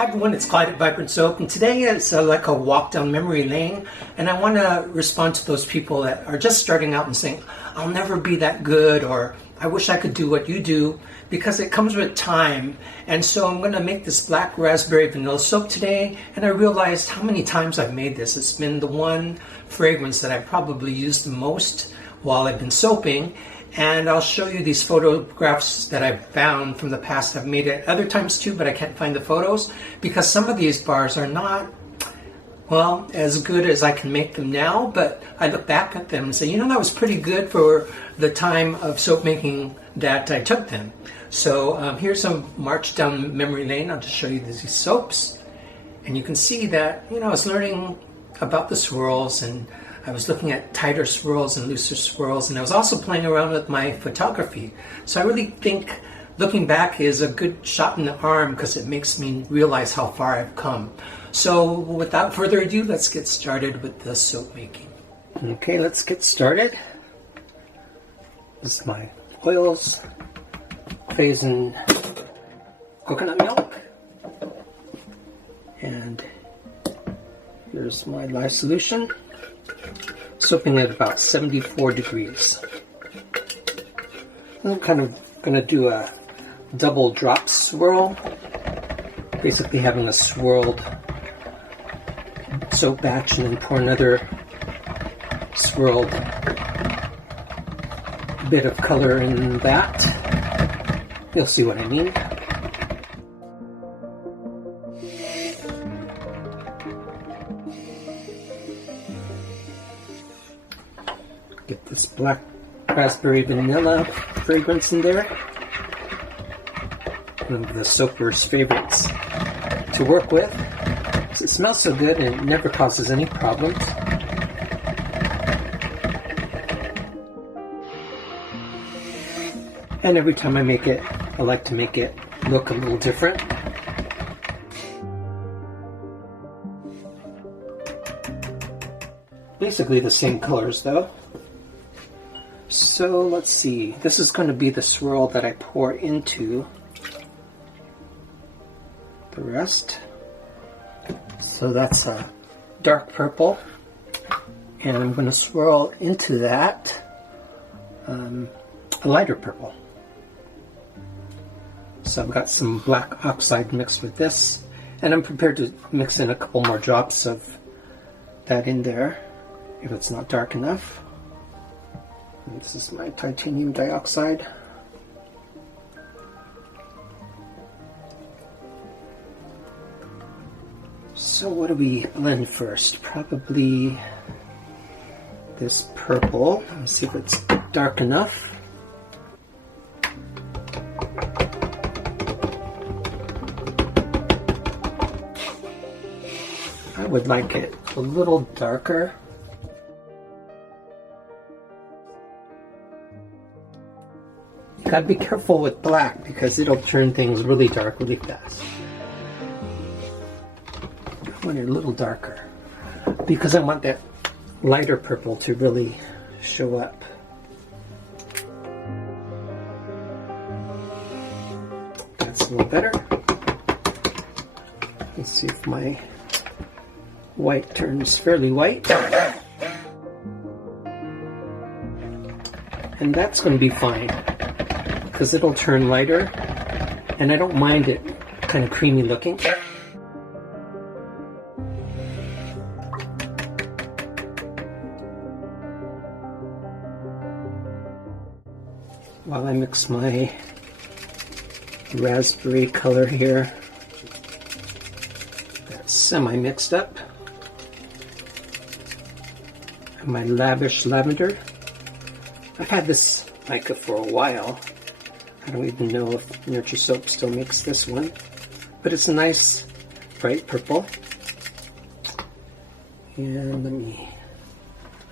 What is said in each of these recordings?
Hi everyone, it's Clyde at Vibrant Soap, and today is like a walk down memory lane, and I want to respond to those people that are just starting out and saying, I'll never be that good, or I wish I could do what you do, because it comes with time. And so I'm going to make this black raspberry vanilla soap today, and I realized how many times I've made this. It's been the one fragrance that I probably used the most while I've been soaping. And I'll show you these photographs that I've found from the past. I've made it other times too, but I can't find the photos because some of these bars are not, well, as good as I can make them now. But I look back at them and say, you know, that was pretty good for the time of soap making that I took them. So here's a march down memory lane. I'll just show you these soaps. And you can see that, you know, I was learning about the swirls, and I was looking at tighter swirls and looser swirls, and I was also playing around with my photography. So I really think looking back is a good shot in the arm because it makes me realize how far I've come. So without further ado, let's get started with the soap making. Okay, let's get started. This is my oils, phase and coconut milk. And here's my lye solution. Soaping at about 74 degrees. I'm kind of going to do a double drop swirl, basically having a swirled soap batch and then pour another swirled bit of color in that. You'll see what I mean. Get this black raspberry vanilla fragrance in there. One of the soaper's favorites to work with. It smells so good and it never causes any problems. And every time I make it, I like to make it look a little different. Basically the same colors though. So let's see, this is going to be the swirl that I pour into the rest. So that's a dark purple, and I'm going to swirl into that a lighter purple. So I've got some black oxide mixed with this, and I'm prepared to mix in a couple more drops of that in there if it's not dark enough. This is my titanium dioxide. So what do we blend first? Probably this purple. Let's see if it's dark enough. I would like it a little darker. Gotta be careful with black because it'll turn things really dark really fast. I want it a little darker because I want that lighter purple to really show up. That's a little better. Let's see if my white turns fairly white. And that's going to be fine, because it'll turn lighter, and I don't mind it kind of creamy looking. While I mix my raspberry color here, that's semi-mixed up, and my lavish lavender. I've had this mica for a while. I don't even know if Nurture Soap still makes this one, but it's a nice bright purple. And let me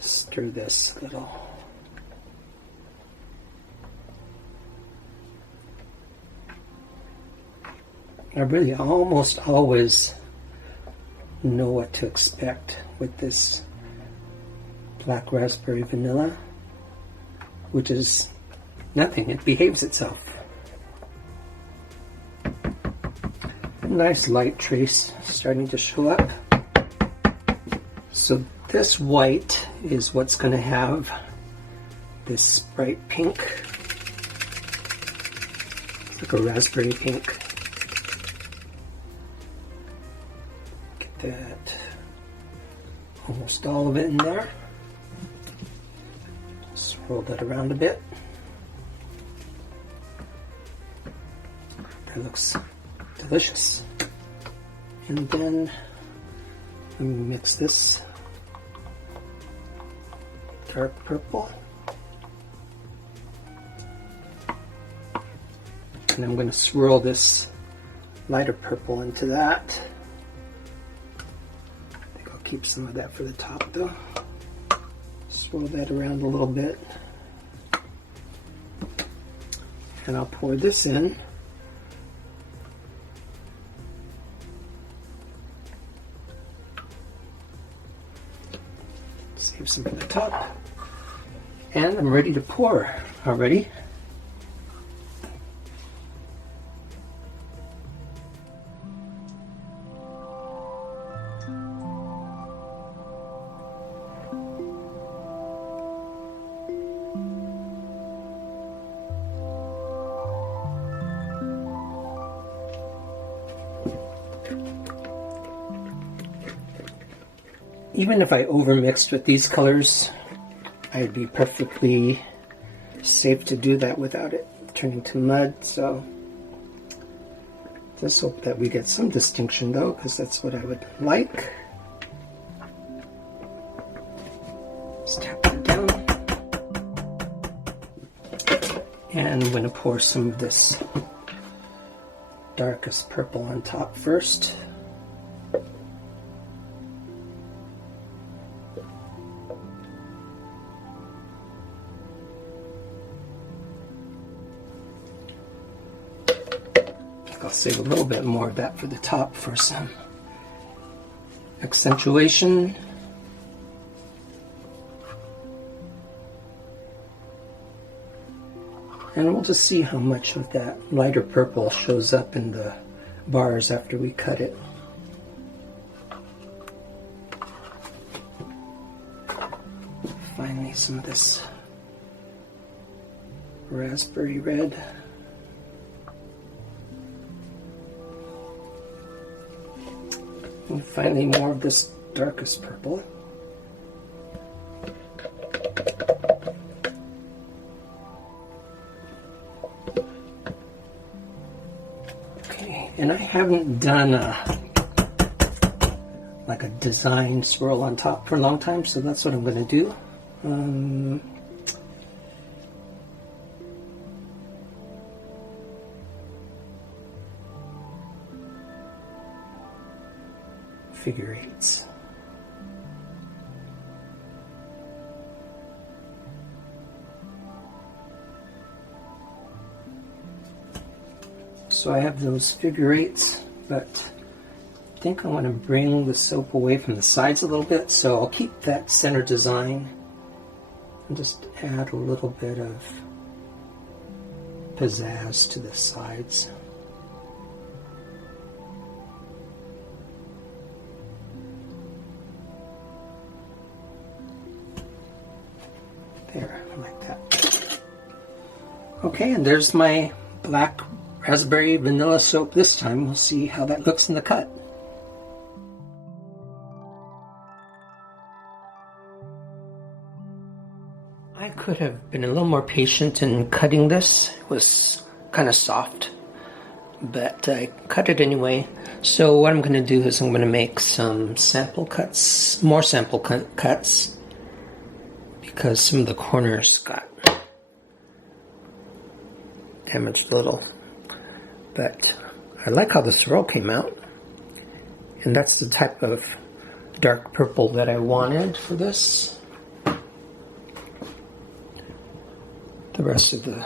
stir this a little. I really almost always know what to expect with this black raspberry vanilla, which is nothing. It behaves itself. nice light trace starting to show up. So this white is what's going to have this bright pink. It's like a raspberry pink. Get that, almost all of it in there. Swirl that around a bit. That looks delicious. And then let me mix this dark purple. And I'm going to swirl this lighter purple into that. I think I'll keep some of that for the top though. Swirl that around a little bit. And I'll pour this in. Save some for the top. And I'm ready to pour already. Even if I overmixed with these colors, I'd be perfectly safe to do that without it turning to mud. So just hope that we get some distinction though, because that's what I would like. Just tap that down. And I'm going to pour some of this darkest purple on top first. I'll save a little bit more of that for the top for some accentuation. And we'll just see how much of that lighter purple shows up in the bars after we cut it. Finally, some of this raspberry red. And finally, more of this darkest purple. Okay, and I haven't done like a design swirl on top for a long time, so that's what I'm going to do. Figure eights. So I have those figure eights, but I think I want to bring the soap away from the sides a little bit, so I'll keep that center design and just add a little bit of pizzazz to the sides. There, like that. Okay, and there's my black raspberry vanilla soap this time. We'll see how that looks in the cut. I could have been a little more patient in cutting this. It was kind of soft, but I cut it anyway. So what I'm going to do is I'm going to make some sample cuts, more sample cuts, because some of the corners got damaged a little. But I like how the swirl came out, and that's the type of dark purple that I wanted for this. The rest of the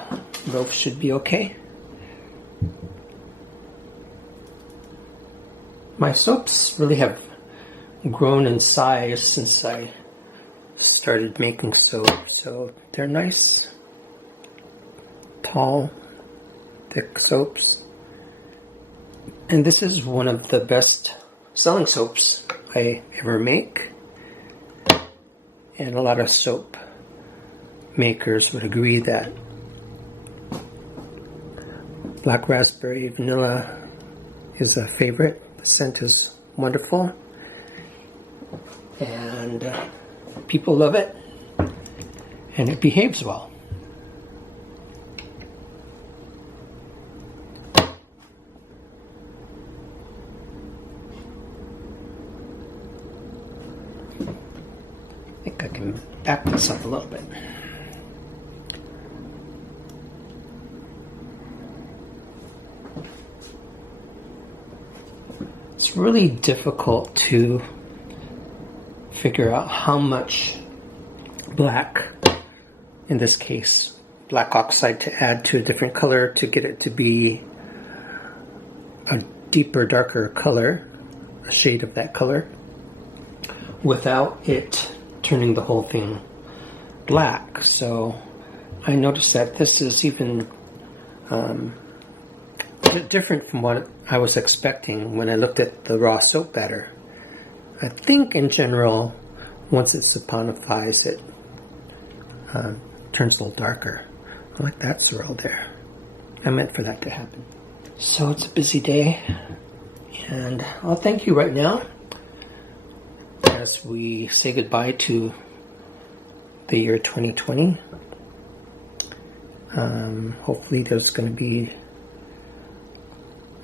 loaf should be okay. My soaps really have grown in size since I started making soap, so they're nice, tall, thick soaps. And this is one of the best selling soaps I ever make. And a lot of soap makers would agree that black raspberry vanilla is a favorite. The scent is wonderful. And people love it. And it behaves well. I think I can back this up a little bit. It's really difficult to figure out how much black, in this case black oxide, to add to a different color to get it to be a deeper, darker color, a shade of that color, without it turning the whole thing black. So I noticed that this is even a bit different from what I was expecting when I looked at the raw soap batter. I think in general, once it saponifies, it turns a little darker. I like that swirl there. I meant for that to happen. So it's a busy day, and I'll thank you right now as we say goodbye to the year 2020. Hopefully there's going to be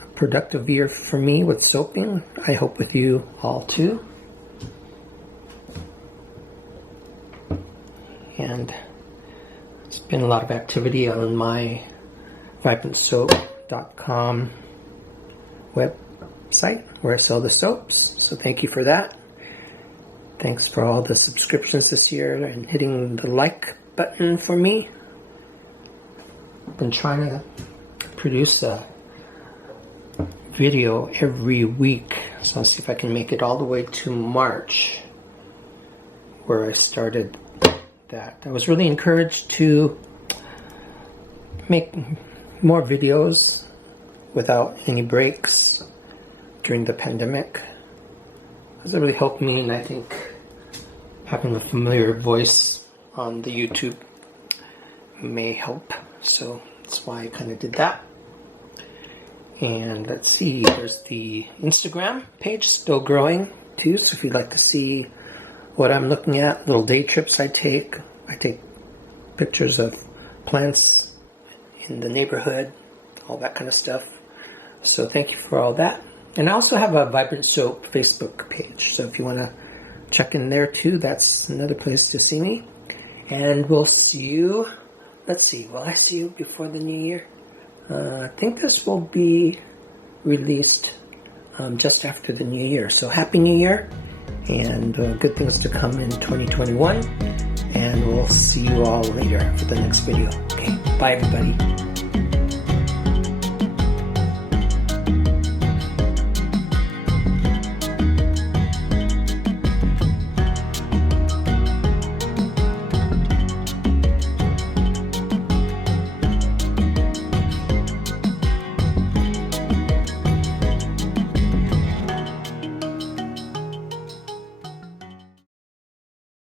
a productive year for me with soaping. I hope with you all too. And it's been a lot of activity on my vibrantsoap.com website where I sell the soaps. So thank you for that. Thanks for all the subscriptions this year and hitting the like button for me. I've been trying to produce a video every week, so I'll see if I can make it all the way to March, where I started that. I was really encouraged to make more videos without any breaks during the pandemic. It really helped me, and I think having a familiar voice on the YouTube may help. So that's why I kind of did that. And let's see, there's the Instagram page, still growing too. So if you'd like to see what I'm looking at, little day trips I take pictures of plants in the neighborhood, all that kind of stuff. So thank you for all that. And I also have a Vibrant Soap Facebook page, so if you want to check in there too, that's another place to see me. And we'll see you, let's see, will I see you before the new year? I think this will be released just after the new year. So Happy New Year, and good things to come in 2021. And we'll see you all later for the next video. Okay, bye everybody.